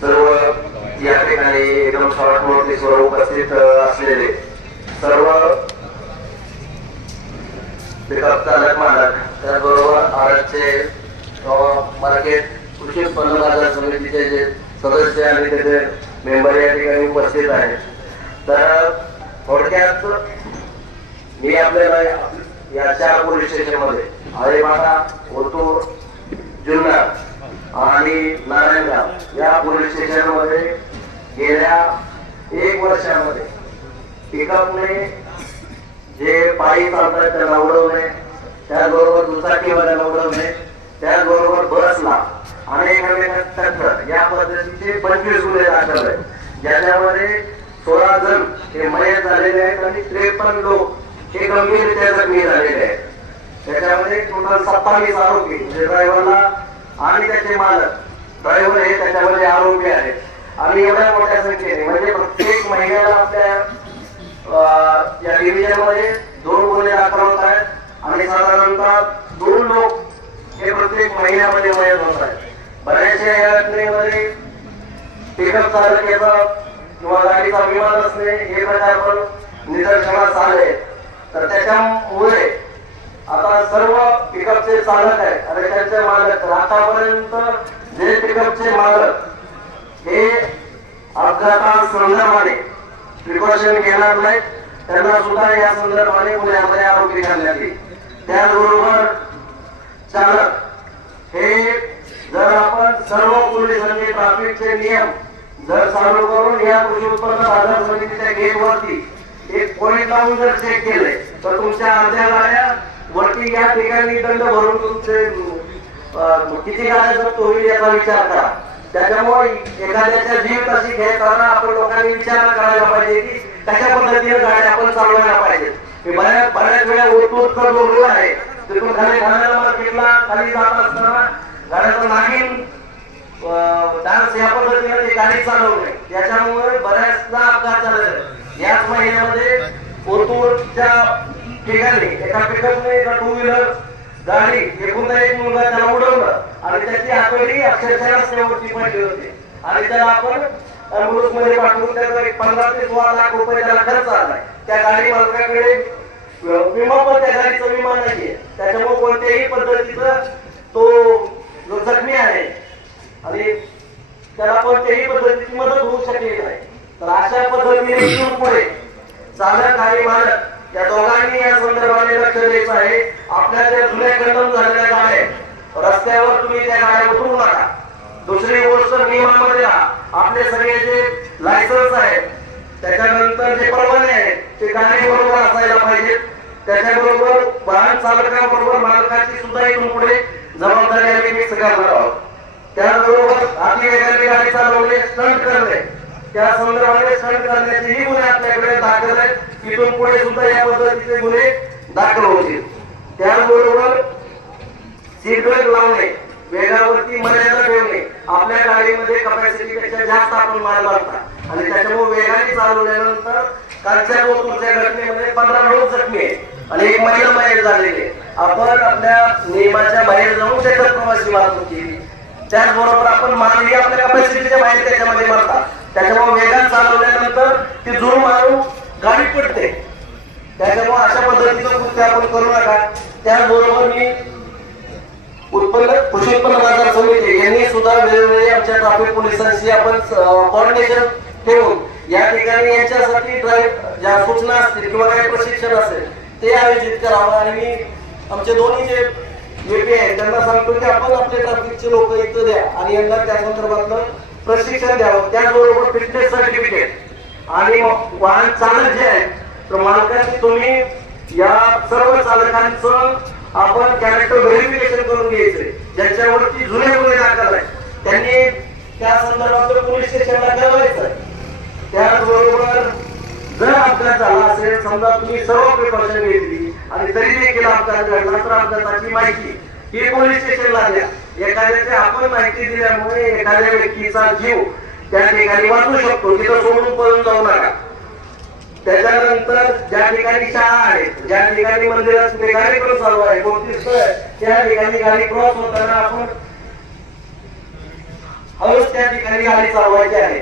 सर्व या ठिकाणी एकदम शॉर्ट नोटीसवर उपस्थित असलेले सर्व पिकअप चालक मालक त्याचबरोबर आरचे मार्केट कृषी उत्पन्न बाजार समितीचे जे सदस्य आणि त्याचे मेंबर या ठिकाणी उपस्थित आहेत. तर थोडक्यात मी आपल्याला या चार पोलीस स्टेशनमध्ये आळेपाटा ओतूर जुन्नर आणि नारायणगाव या पोलीस स्टेशनमध्ये गेल्या एक वर्षामध्ये पिकअपने जे पायी चालतात त्यांना उडवणे त्याचबरोबर दुचाकीवाल्याला उडवणे त्याचबरोबर बसला अनेक अनेक टक्कर या पद्धतीचे पंचवीस गुन्हे दाखल आहेत. ज्याच्यामध्ये सोळा जण हे मयत झालेले आहेत आणि त्रेपन्न लोक हे गंभीररित्या जखमी झालेले आहेत. त्याच्यामध्ये टोटल सत्तावीस आरोपी म्हणजे ड्रायव्हरला आणि त्याचे मालक. ड्रायव्हर हे त्याच्यामध्ये आरोपी आहेत. आणि एवढ्या मोठ्या संख्येने म्हणजे प्रत्येक महिन्याला आपल्या अं, या डिव्हिजनमध्ये दोन गुन्हे दाखल होत आहेत. आणि साधारणतः दोन लोक हे प्रत्येक महिन्यामध्ये मयत होत आहेत. बऱ्याचशा या घटनेमध्ये पिकअप चालकाचा किंवा गाडीचा विमान असणे हे प्रकार पण निदर्शनास आले तर त्याच्यामुळे पिकअपचे चालक आहेत आणि मालक. तर आतापर्यंत जे पिकअपचे मालक हे अपघाता संदर्भाने प्रिकॉशन घेणार नाहीत. त्यांना सुद्धा या संदर्भाने गुन्ह्यामध्ये आरोपी करण्यात येईल त्याचबरोबर चालक हे जर आपण सर्व पोलिसांनी ट्रॅफिकचे नियम जर चालू करून या कृषी उत्पन्न बाजार समितीच्या गेटवरती एक पॉईंट लावून जर चेक केले तर तुमच्या अर्ध्या गाड्या वरती या ठिकाणी दंड भरून तुमचे किती गाड्या जप्त होईल याचा विचार करा त्याच्यामुळे एखाद्याच्या जीव कशी घेताना आपण लोकांनी विचार करायला पाहिजे की कशा पद्धतीने गाड्या आपण चालवायला पाहिजे. बऱ्याच बऱ्याच वेळा ओतूरचा जो रोड आहे तिथून खाली ठाणे मार्केटला खाली जात असताना गाड्याचं नागिन डान्स या पद्धतीने ते गाडी चालवणे त्याच्यामुळे बऱ्याचदा अपघात झाले याच महिन्यामध्ये ओतूरच्या ठिकाणी. एका पिकअपने एका टू व्हीलर गाडी एकूण एक मुलगा त्याला उडवलं. आणि त्याची आकडी अक्षरशः रस्त्यावरती पडली होती. आणि त्याला आपण अँब्युलन्समध्ये पाठवून त्याचा एक पंधरा ते सोळा लाख रुपये त्याला खर्च आलाय. त्या गाडी मालकाकडे विमा पण त्या गाडीचा विमा नाहीये. त्याच्यामुळे कोणत्याही पद्धतीचं तो जो जखमी आहे आणि त्याला कोणत्याही पद्धतीची मदत होऊ शकली नाही. तर अशा पद्धतीने पुढे चालक आणि मालक. या दोघांनी या संदर्भाने लक्ष द्यायचं आहे. आपल्या ज्या जुन्या कंडम झालेल्या गाड्या रस्त्यावर तुम्ही त्या गाड्या उतरू नका. दुसरी गोष्ट नियमामध्ये आपले सगळे जे लायसन्स आहेत त्याच्यानंतर जे परवाने आहेत ते गाडी बरोबर असायला पाहिजेत. त्याच्याबरोबर वाहन चालकाबरोबर मालकाची सुद्धा इथून पुढे जबाबदारी आम्ही मिक्स करणार आहोत. त्याचबरोबर अतिवेगाने गाडी चालवणे स्टंट करणे. त्या संदर्भाने स्टंट करण्याचेही गुन्हे आपल्याकडे दाखल आहेत. इथून पुढे सुद्धा या पद्धतीचे गुन्हे दाखल होतील त्याचबरोबर सीट लावणे वेगावरती मर्यादा ठेवणे आपल्या गाडीमध्ये कपॅसिटी पेक्षा जास्त आपण माल लागतात आणि त्याच्यामुळे वेगाने चालवल्यानंतर कालच्या तुमच्या घटनेमध्ये पंधरा लोक जखमी आहे आणि एक महिला बाहेर झालेली आपण आपल्या नियमाच्या बाहेर जाऊन त्याच्यात प्रवासी वाहतूक केली. त्याचबरोबर आपण मालही आपल्या कपॅसिटीच्या बाहेर त्याच्यामध्ये मारतात त्याच्यामुळे वेगात चालवल्यानंतर ती जोर मारून गाडी पडते. त्याच्यामुळे अशा पद्धतीचं कृत्य आपण करू नका. त्याचबरोबर मी उत्पन्न कृषी उत्पन्न बाजार समिती यांनी सुद्धा वेळोवेळी आमच्या ट्रॅफिक पोलिसांशी आपण कॉर्डिनेशन ठेवून या ठिकाणी यांच्यासाठी ड्राईव्ह ज्या सूचना असतील किंवा काही प्रशिक्षण असेल ते आयोजित करावं. आणि मी आमचे दोन्ही जे वेपी आहेत त्यांना सांगतो की आपण आपले ट्रॅफिकचे लोक इथं द्या आणि यांना त्या संदर्भातलं प्रशिक्षण द्यावं. त्याचबरोबर फिटनेस सर्टिफिकेट आणि वाहन चालक जे आहेत तर मालकांनी तुम्ही या सर्व चालकांचं आपण कॅरेक्टर व्हेरिफिकेशन करून घ्यायचंय. ज्यांच्यावरती जुने गुन्हे दाखल आहेत. त्यांनी त्या संदर्भात पोलीस स्टेशनला कळवायचं आहे. त्याचबरोबर जर अपघात झाला असेल समजा तुम्ही सर्व प्रिकॉशन घेतली आणि तरी देखील अपघात घडला तर अपघाताची माहिती ही पोलीस स्टेशनला द्या एखाद्याचे आपण माहिती दिल्यामुळे एखाद्या व्यक्तीचा जीव त्या ठिकाणी वाचू शकतो. तिथं सोडून पळून जाऊ नका. त्याच्यानंतर ज्या ठिकाणी शाळा आहेत ज्या ठिकाणी मंदिरात कार्यक्रम चालू आहे कोणती स्थळ त्या ठिकाणी गाडी क्रॉस होताना आपण हळूच त्या ठिकाणी गाडी चालवायची आहे.